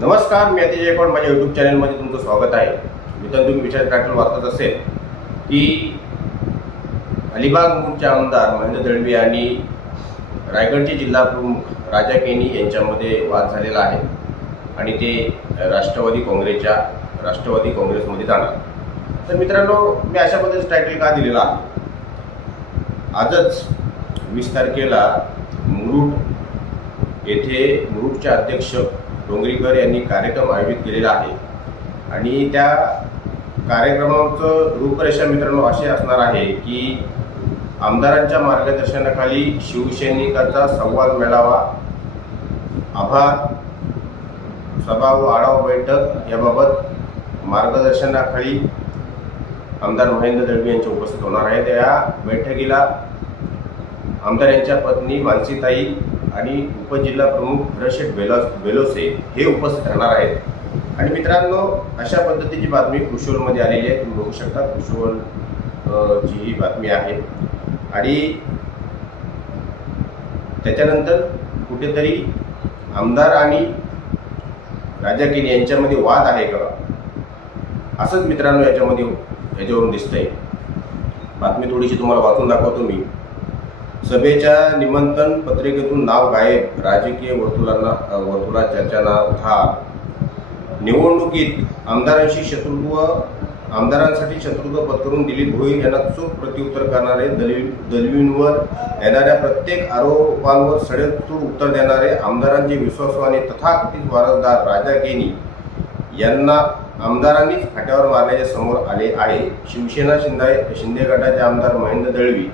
नमस्कार, मी अतिशय पण माझ्या यूट्यूब चॅनलमध्ये तुमचं स्वागत आहे. मित्रांनो, तुम्ही विचार टायटल वाचत असेल की अलिबाग मूळचे आमदार महेंद्र दळवी आणि रायगडचे जिल्हा प्रमुख राजा केनी यांच्यामध्ये वाद झालेला आहे आणि ते राष्ट्रवादी काँग्रेसमध्ये जाणार. तर मित्रांनो, मी अशा पद्धतीचं टायटल का दिलेला आहे? आजच 20 तारखेला मुरुड येथे मुरुडचे अध्यक्ष डोंगरीकर यांनी कार्यक्रम आयोजित केलेला आहे आणि त्या कार्यक्रमाचं रूपरेषा मित्रांनो अशी असणार आहे की आमदारांच्या मार्गदर्शनाखाली शिवसैनिकांचा संवाद मेळावा, आभार सभा व आढावा बैठक याबाबत मार्गदर्शनाखाली आमदार महेंद्र दळवी यांचे उपस्थित होणार आहेत. या बैठकीला आमदार यांच्या पत्नी मानसीताई आणि उपजिल्हा प्रमुख हर्षेट बेलोसे हे उपस्थित राहणार आहेत. आणि मित्रांनो, अशा पद्धतीची बातमी कृषीवलमध्ये आलेली आहे. तुम्ही बघू शकता, कृषीवलची ही बातमी आहे. आणि त्याच्यानंतर कुठेतरी आमदार आणि राजा केनी यांच्यामध्ये वाद आहे का, असंच मित्रांनो याच्यावरून दिसतंय. बातमी थोडीशी तुम्हाला वाचून दाखवतो मी. सभेच्या निमंत्रण पत्रिकेतून नाव गायब, राजकीय वर्तुळात चर्चांना उधार. निवडणुकीत आमदारांसाठी शत्रुत्व पत्करून दिलीप भोईर यांना चोख प्रत्युत्तर करणारे, दळवींवर येणाऱ्या प्रत्येक आरोपांवर सडेतोड उत्तर देणारे आमदारांचे विश्वासू आणि तथाकथित वारसदार राजा केनी यांना आमदारांनीच फाट्यावर मारल्याचे समोर आले आहे. शिवसेना शिंदे गटाचे आमदार महेंद्र दळवी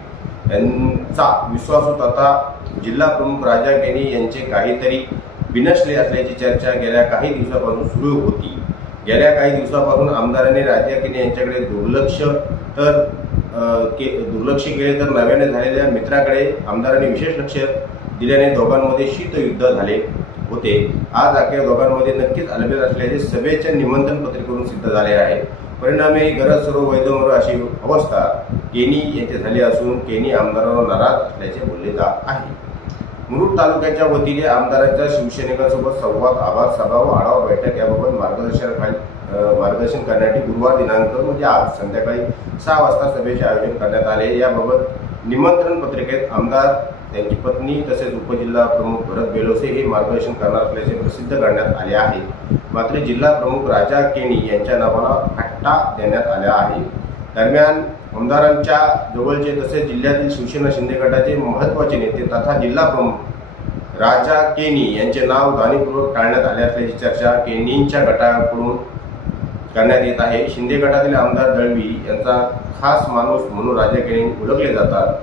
यांचा विश्वासू तथा जिल्हा प्रमुख राजा केनी यांचे काहीतरी बिनसले असल्याची चर्चा गेल्या काही दिवसापासून सुरू होती. गेल्या काही दिवसापासून आमदारांनी राजा केनी यांच्याकडे दुर्लक्ष केले, तर नव्याने झालेल्या मित्राकडे आमदारांनी विशेष लक्ष दिल्याने दोघांमध्ये शीतयुद्ध झाले होते. आज अखेर दोघांमध्ये नक्कीच अलबेल असल्याचे सभेच्या निमंत्रण पत्रिकेवरून सिद्ध झाले आहे. परिणामी गरज सर्व वैधमर अशी अवस्था केनी यांची झाली असून केनी आमदारांवर नाराज असल्याचे बोलले जात आहे. मुरुड तालुक्याच्या वतीने आमदारांच्या शिवसैनिकांसोबत संवाद, आभार सभा व आढावा बैठक याबाबत मार्गदर्शन करण्यासाठी गुरुवार दिनांक म्हणजे आज संध्याकाळी 6 वाजता सभेचे आयोजन करण्यात आले. याबाबत निमंत्रण पत्रिकेत आमदार, त्यांची पत्नी तसेच उपजिल्हा प्रमुख भरत बेलोसे हे मार्गदर्शन करणार असल्याचे प्रसिद्ध करण्यात आले आहे. मात्र जिल्हा प्रमुख राजा केनी यांच्या नावाला फट्टा देण्यात आला आहे. दरम्यान आमदारांच्या जवळचे तसेच जिल्ह्यातील शिवसेना शिंदे गटाचे महत्त्वाचे नेते तथा जिल्हा प्रमुख राजा केनी यांचे नाव जाणीवपूर्वक टाळण्यात आले असल्याची चर्चा केनींच्या गटाकडून करण्यात येत आहे. शिंदे गटातील आमदार दळवी यांचा खास माणूस म्हणून राजा केनी ओळखले जातात.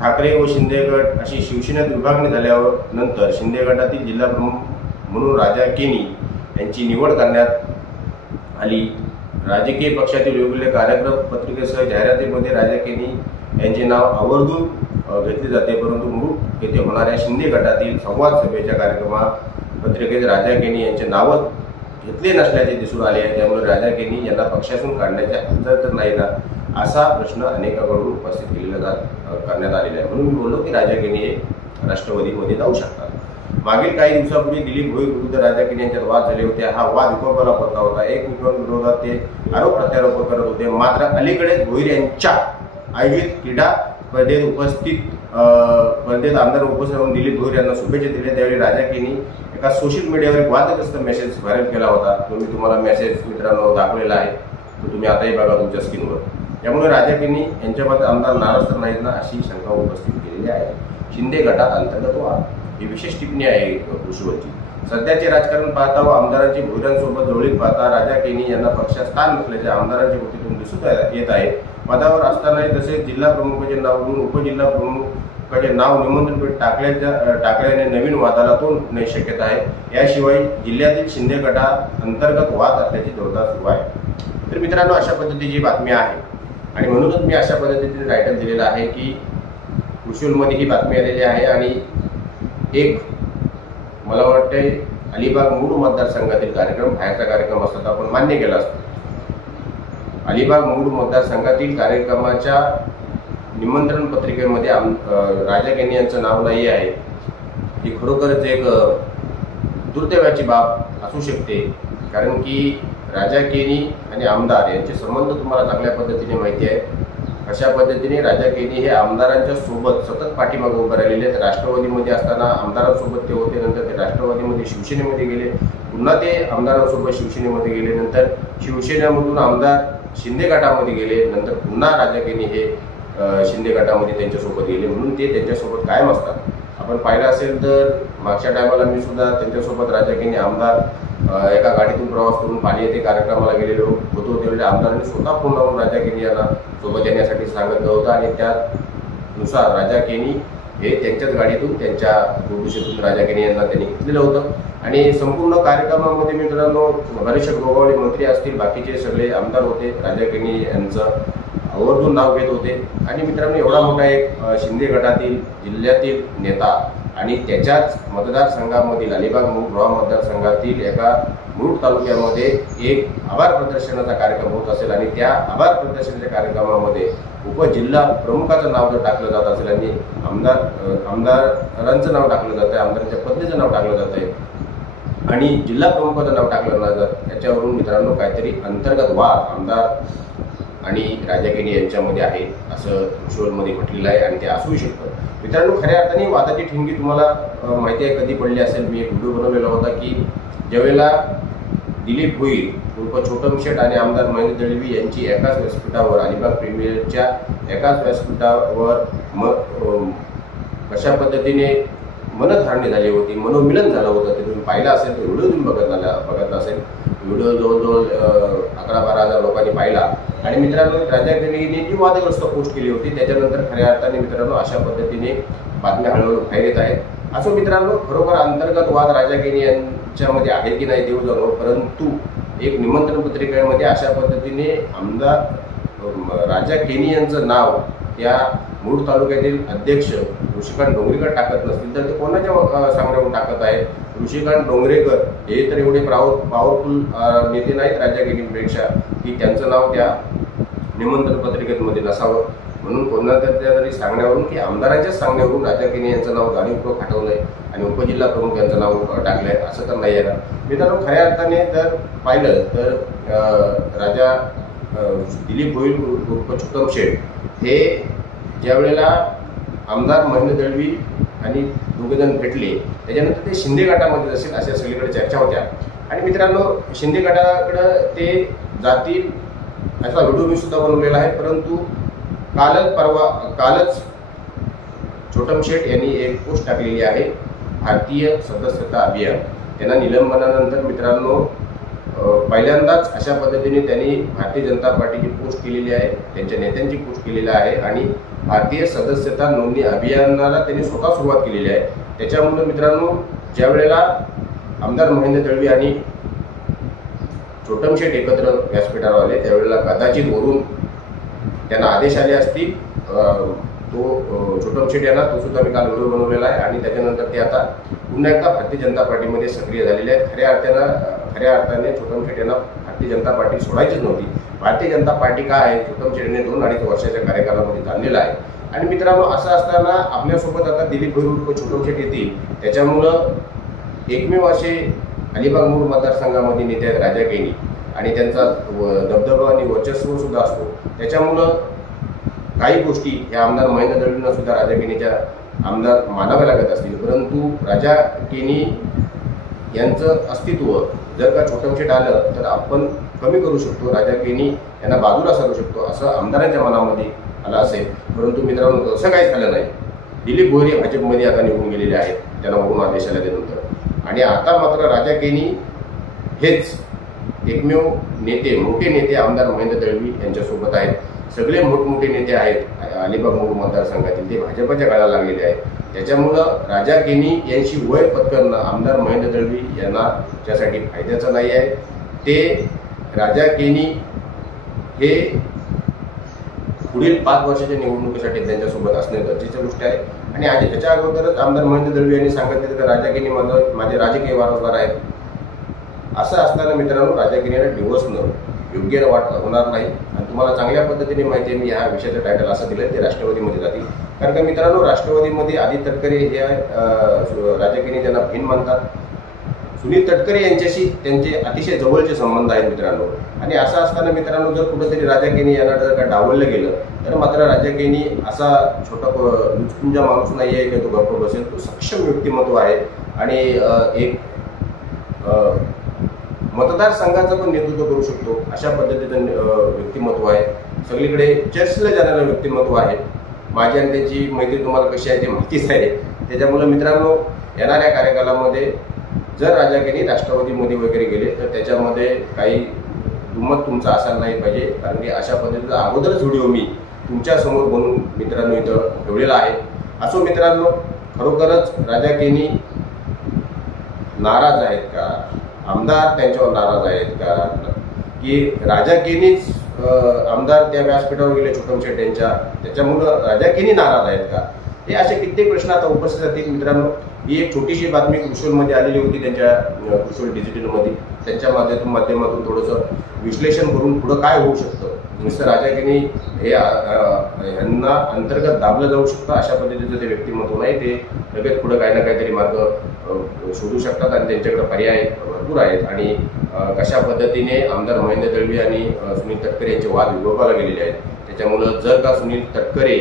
ठाकरे व शिंदे गट अशी शिवसेनेत विभागणी झाल्यावर नंतर शिंदे गटातील जिल्हा प्रमुख म्हणून राजा केनी यांची निवड करण्यात आली. राजकीय पक्षातील वेगवेगळे कार्यक्रम पत्रिकेसह जाहिरातीमध्ये राजा केनी यांचे नाव आवर्जून घेतले जाते, परंतु मुरुड येथे होणाऱ्या शिंदे गटातील संवाद सभेच्या पत्रिकेत राजा केनी यांचे नावच घेतले नसल्याचे दिसून आले आहे. त्यामुळे राजा केनी यांना पक्षातून काढण्याचे हक्क तर नाही ना, असा प्रश्न अनेकांकडून उपस्थित करण्यात आलेला आहे. म्हणून मी बोललो की राजा केनी हे राष्ट्रवादीमध्ये जाऊ शकतात. मागील काही दिवसापूर्वी दिलीप भोईर विरुद्ध राजा केनी यांच्यात वाद झाले होते. हा वाद विकोपाला पडला होता. एकमेकांविरोधात ते आरोप प्रत्यारोप करत होते. मात्र अलीकडेच भोईर यांच्या आयोजित क्रीडा स्पर्धेत आमदार उपस्थित राहून दिलीप भोईर यांना शुभेच्छा दिल्या. त्यावेळी राजा केनी एका सोशल मीडियावर एक वादग्रस्त मेसेज व्हायरल केला होता. तो मी तुम्हाला मेसेज मित्रांनो दाखवलेला आहे, तो तुम्ही आताही बघा तुमच्या स्क्रीनवर. त्यामुळे राजा केनी यांच्याबाबत आमदार नाराज तर नाहीत ना, अशी शंका उपस्थित केलेली आहे. शिंदे गटात अंतर्गत वाद, ही विशेष टिप्पणी आहे कृषीवरची. सध्याचे राजकारण पाहता व आमदारांची भोईरांसोबत जवळीक पाहता राजा केनी यांना पक्षात स्थान नसल्याचे आमदारांच्या वतीतून दिसून येत आहे. पदावर असतानाही तसेच जिल्हा प्रमुखाचे नाव घेऊन उपजिल्हा प्रमुखाचे नाव निमंत्रण टाकल्याने नवीन वादाला तोंड फुटण्याची शक्यता आहे. याशिवाय जिल्ह्यातील शिंदे गटात अंतर्गत वाद असल्याची जोरदार सुरू आहे. तर मित्रांनो, अशा पद्धतीची बातमी आहे आणि म्हणूनच मी अशा पद्धतीने टायटल दिलेलं आहे की कृषीवलमध्ये ही बातमी आलेली आहे. आणि एक मला वाटते अलिबाग मूळ मतदारसंघातील कार्यक्रम, बाहेरचा कार्यक्रम असता तर आपण मान्य केला असतो. अलिबाग मूळ मतदारसंघातील कार्यक्रमाच्या निमंत्रण पत्रिकेमध्ये राजा केनी यांचं नाव नाही आहे. ही खरोखरच एक दुर्दैवाची बाब असू शकते, कारण की राजा केनी आणि आमदार यांचे संबंध तुम्हाला चांगल्या पद्धतीने माहिती आहे. अशा पद्धतीने राजा केनी हे आमदारांच्या सोबत सतत पाठीमागे उभे राहिलेले आहेत. राष्ट्रवादीमध्ये असताना आमदारांसोबत ते होते, नंतर ते राष्ट्रवादीमध्ये शिवसेनेमध्ये गेले, पुन्हा ते आमदारांसोबत शिवसेनेमध्ये गेले, नंतर शिवसेनेमधून आमदार शिंदे गटामध्ये गेले, नंतर पुन्हा राजा केनी हे शिंदे गटामध्ये त्यांच्यासोबत गेले, म्हणून ते त्यांच्यासोबत कायम असतात. आपण पाहिलं असेल तर मागच्या टायमाला मी सुद्धा त्यांच्यासोबत राजा केनी आमदार एका गाडीतून प्रवास करून पाणी येथे कार्यक्रमाला गेलेलो होतो. त्यावेळी आमदारांनी स्वतः फोन लावून राजा केनी यांना सोबत येण्यासाठी सांगितलं होतं आणि त्यानुसार राजा केनी हे त्यांच्याच गाडीतून त्यांच्या गुरुशेतून राजा केनी यांना त्यांनी घेतलेलं होतं. आणि संपूर्ण कार्यक्रमामध्ये मित्रांनो हरीश गोगावळे मंत्री असतील, बाकीचे सगळे आमदार होते, राजा केनी यांचं आवर्जून नाव घेत होते. आणि मित्रांनो एवढा मोठा एक शिंदे गटातील जिल्ह्यातील नेता आणि त्याच्याच मतदारसंघामधील अलिबाग मुरुड रोहा मतदारसंघातील एका मुरुड तालुक्यामध्ये एक आभार प्रदर्शनाचा कार्यक्रम होत असेल आणि त्या आभार प्रदर्शनाच्या कार्यक्रमामध्ये उपजिल्हा प्रमुखाचं नाव जर टाकलं जात असेल आणि आमदारांचं नाव टाकलं जात आहे, आमदारांच्या पत्नीचं नाव टाकलं जात आहे आणि जिल्हा प्रमुखाचं नाव टाकलं न जात, याच्यावरून मित्रांनो काहीतरी अंतर्गत वाद आमदार आणि राजा केनी यांच्यामध्ये आहे असं शोलमध्ये म्हटलेलं आहे आणि ते असूही शकतं. मित्रांनो खऱ्या अर्थाने वादाची ठिणगी तुम्हाला माहिती आहे कधी पडली असेल. मी एक व्हिडिओ बनवलेला होता की ज्यावेळेला दिलीप भोईर उर्फ छोटम शेठ आणि आमदार महेंद्र दळवी यांची एकाच व्यासपीठावर अलिबाग प्रीमियरच्या एकाच व्यासपीठावर कशा पद्धतीने मनधारणी झाली होती, मनोमिलन झालं होतं, ते तुम्ही पाहिलं असेल, तो व्हिडिओ तुम्ही बघत असेल. व्हिडिओ जवळजवळ 11-12 लोकांनी पाहिला. आणि मित्रांनो राजा केनीने जी वादग्रस्त पोस्ट केली होती त्याच्यानंतर खऱ्या अर्थाने मित्रांनो अशा पद्धतीने बातम्या हळूहळू बाहेर येत आहेत. असं मित्रांनो खरोखर अंतर्गत वाद राजा केनी यांच्यामध्ये आहे की नाही देऊ जाणो, परंतु एक निमंत्रण पत्रिकेमध्ये अशा पद्धतीने आमदार राजा केनी यांचं नाव त्या मुरुड तालुक्यातील अध्यक्ष ऋषिकांत डोंगरेकर टाकत नसतील तर ते कोणाच्या सांगण्यावरून टाकत आहेत. ऋषिकांत डोंगरेकर हे तर एवढे पॉवरफुल नेते नाहीत राजा केनीपेक्षा की त्यांचं नाव त्या निमंत्रण पत्रिकेमध्ये नसावं, म्हणून कोणाच्या तरी सांगण्यावरून की आमदारांच्याच सांगण्यावरून राजा केनी यांचं नाव जाणीवपूर्वक हटवलंय आणि उपजिल्हा प्रमुख यांचं नाव टाकलंय असं तर नाही आहे ना. मित्रांनो खऱ्या अर्थाने जर पाहिलं तर राजा दिलीप भोईर उर्फ छोटम शेठ हे ज्यावेळेला आमदार महेंद्र दळवी आणि दोघेजण भेटले त्याच्यानंतर ते शिंदे गटामध्ये असेल अशा सगळीकडे चर्चा होत्या. आणि मित्रांनो शिंदे गटाकडं ते जातील असा व्हिडिओ मी सुद्धा बनवलेला आहे, परंतु कालच छोटम शेठ यांनी एक पोस्ट टाकलेली आहे भारतीय सदस्यता अभियान. त्यांना निलंबनानंतर मित्रांनो पहिल्यांदाच अशा पद्धतीने त्यांनी भारतीय जनता पार्टीची पोस्ट केलेली आहे, त्यांच्या नेत्यांची पोस्ट केलेली आहे आणि भारतीय सदस्यता नोंदणी अभियानाला त्यांनी स्वतः सुरुवात केलेली आहे. त्याच्यामुळे मित्रांनो ज्या वेळेला आमदार महेंद्र दळवी आणि छोटम शेठ एकत्र व्यासपीठावर आले त्यावेळेला कदाचित वरून त्यांना आदेश आले असतील. तो छोटम शेठ यांना तो सुद्धा मी काल व्हिडिओ बनवलेला आहे आणि त्याच्यानंतर ते आता पुन्हा एकदा भारतीय जनता पार्टीमध्ये सक्रिय झालेले आहेत. खऱ्या अर्थाने छोटम शेठ यांना भारतीय जनता पार्टी सोडायचीच नव्हती. भारतीय जनता पार्टी काय आहे छोटम शेठ यांनी 2-2.5 वर्षाच्या कार्यकालामध्ये जाणलेला आहे. आणि मित्रांनो असं असताना आपल्यासोबत आता दिलीप भोईर छोटम शेठ येतील, त्याच्यामुळं एकमेव असे अलिबाग मुरुड मतदारसंघामध्ये नेते आहेत राजा केनी आणि त्यांचा दबदबा आणि वर्चस्व सुद्धा असतो. त्याच्यामुळं काही गोष्टी या आमदार महेंद्र दळवींना सुद्धा राजा केनीच्या आमदार मानाव्या लागत असतील, परंतु राजा केनी यांचं अस्तित्व जर का छोटम शेठ आलं तर आपण कमी करू शकतो, राजा केनी यांना बाजूला सारू शकतो असं आमदारांच्या मनामध्ये आलं असेल. परंतु मित्रांनो तसं काही झालं नाही. दिलीप भोईर भाजपमध्ये आता निघून गेलेले आहेत त्यांना वरून आदेश आल्यानंतर आणि आता मात्र राजा केनी हेच एकमेव नेते, मोठे नेते आमदार महेंद्र दळवी यांच्यासोबत आहेत. सगळे मोठमोठे नेते आहेत अलिबाग मुरुड मतदारसंघातील, ते भाजपच्या काळाला लागलेले आहेत. त्याच्यामुळं राजा केनी यांची वय पत्करणं आमदार महेंद्र दळवी यांना त्यासाठी फायद्याचं नाही आहे. ते राजा केनी हे पुढील 5 वर्षाच्या निवडणुकीसाठी त्यांच्यासोबत असणे गरजेची गोष्ट आहे. आणि आज त्याच्या अगोदरच आमदार महेंद्र दळवी यांनी सांगितले की राजा केनी माझे राजकीय वारसदार आहेत. असं असताना मित्रांनो राजा केनीला डिवोर्सनं योग्य होणार नाही. आणि तुम्हाला चांगल्या पद्धतीने माहिती आहे, मी ह्या विषयाचं टायटल असं दिलं ते राष्ट्रवादीमध्ये जातील. कारण का मित्रांनो राष्ट्रवादीमध्ये आदित्य तटकरे हे राजा केनी त्यांना भिन मानतात, सुनील तटकरे यांच्याशी त्यांचे अतिशय जवळचे संबंध आहेत मित्रांनो. आणि असं असताना मित्रांनो, जर कुठेतरी राजा केनी यांना जर का डावललं गेलं तर मात्र राजा केनी असा छोटा लुचपुंजा माणूस नाही आहे की तो गप्प बसेल. तो सक्षम व्यक्तिमत्व आहे आणि एक मतदारसंघाचं पण नेतृत्व करू शकतो अशा पद्धतीचं व्यक्तिमत्व आहे. सगळीकडे चर्चेला जाणारं व्यक्तिमत्व आहे. माझी आणि त्याची मैत्री तुम्हाला कशी आहे ते माहितीच आहे. त्याच्यामुळे मित्रांनो, येणाऱ्या कार्यकालामध्ये जर राजा केनी राष्ट्रवादीमध्ये वगैरे गेले तर त्याच्यामध्ये काही दुमत तुमचा असायला नाही पाहिजे, कारण की अशा पद्धतीचा अगोदरच व्हिडिओ मी तुमच्यासमोर बनवून मित्रांनो इथं ठेवलेला आहे. असो मित्रांनो, खरोखरच राजा केनी नाराज आहेत का, आमदार त्यांच्यावर नाराज आहेत का, की राजा केनीच आमदार त्या व्यासपीठावर गेले छोटम शेट यांच्या, त्याच्यामुळं राजा केनी नाराज आहेत का, हे असे कित्येक प्रश्न आता उपस्थित राहतील मित्रांनो. ही एक छोटीशी बातमी कृषोलमध्ये आलेली होती, त्यांच्या कृषोल डिजिटलमध्ये. त्यांच्या माध्यमातून थोडंसं विश्लेषण करून पुढं काय होऊ शकतं, मिस्टर राजा केनी हे यांना अंतर्गत दाबलं जाऊ शकतं अशा पद्धतीचं ते व्यक्तिमत्व नाही. ते लगेच पुढं काही ना काहीतरी मार्ग शोधू शकतात आणि त्यांच्याकडे पर्याय भरपूर आहेत. आणि कशा पद्धतीने आमदार महेंद्र दळवी आणि सुनील तटकरे यांचे वाद विकोपाला गेलेले आहेत. त्याच्यामुळं जर का सुनील तटकरे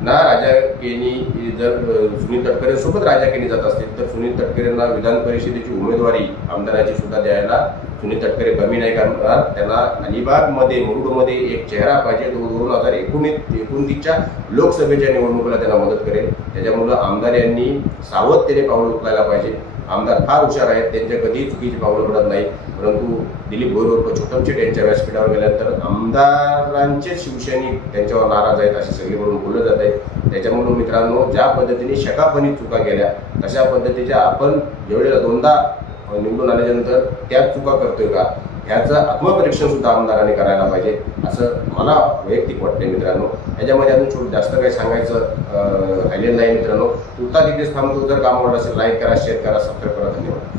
ना राजा केनी जर सुनील तटकरे सोबत राजा केनी जात असतील तर सुनील तटकरेंना विधान परिषदेची उमेदवारी आमदाराची सुद्धा द्यायला सुनील तटकरे कमी नाही करणार. त्यांना अलिबागमध्ये मुरुडमध्ये एक चेहरा पाहिजे, तो 2029च्या लोकसभेच्या निवडणुकीला त्यांना मदत करेल. त्याच्यामुळं आमदार यांनी सावधतेने पावलं उचलायला पाहिजे. आमदार फार हुशार आहेत, त्यांच्या कधीही चुकीची पावलं पडत नाही. परंतु दिलीप भोईर छोटम शेट यांच्या व्यासपीठावर गेल्यानंतर आमदारांचे शिवसैनिक त्यांच्यावर नाराज आहेत असे सगळीकडून बोललं जात आहे. त्याच्यामुळे मित्रांनो, ज्या पद्धतीने शकापणी चुका केल्या तशा पद्धतीच्या आपण ज्यावेळेला दोनदा निवडून आल्यानंतर त्याच चुका करतोय का, ह्याचं आत्मपरीक्षण सुद्धा आमदारांनी करायला पाहिजे असं मला वैयक्तिक वाटते मित्रांनो. याच्यामध्ये अजून जास्त काही सांगायचं राहिलेलं नाही मित्रांनो. तुर्ता तिथेच थांबतो. जर काम आवडलं असेल लाईक करा, शेअर करा, सबस्क्राईब करा. धन्यवाद.